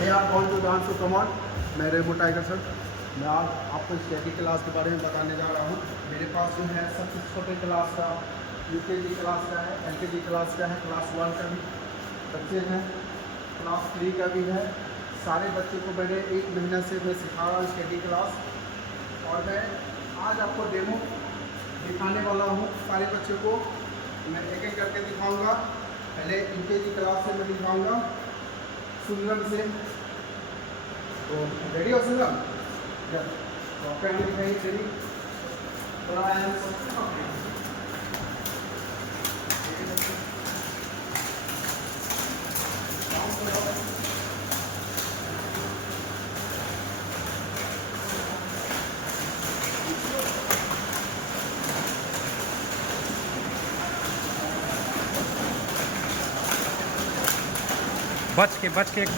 Hey, आप कौन to dance to come on. मैं रेमो टाइगर सर। मैं आज आपको स्टडी क्लास के बारे में बताने जा रहा हूँ। मेरे पास जो है सबसे छोटे क्लास का यूकेजी क्लास का है, एलकेजी क्लास का है, क्लास 1 का भी बच्चे हैं, क्लास 3 का भी है। सारे बच्चों को मैंने 1 महीना से मैं सिखा रहा हूँ स्टडी क्लास। और मैं आज आपको डेमो दिखाने वाला हूँ सारे बच्चों को। मैं एक एक करके दिखाऊंगा। पहले यूकेजी क्लास से मैं दिखाऊंगा सुंदरम से। तो रेडी हो सुंदरम? तो पहले दिखाइए रेडी। थोड़ा बच के एक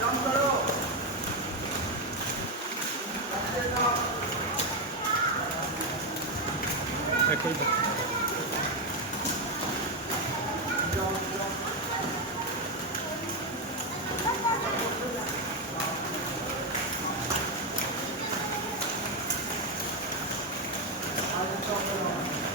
जंप करो। कोई आगे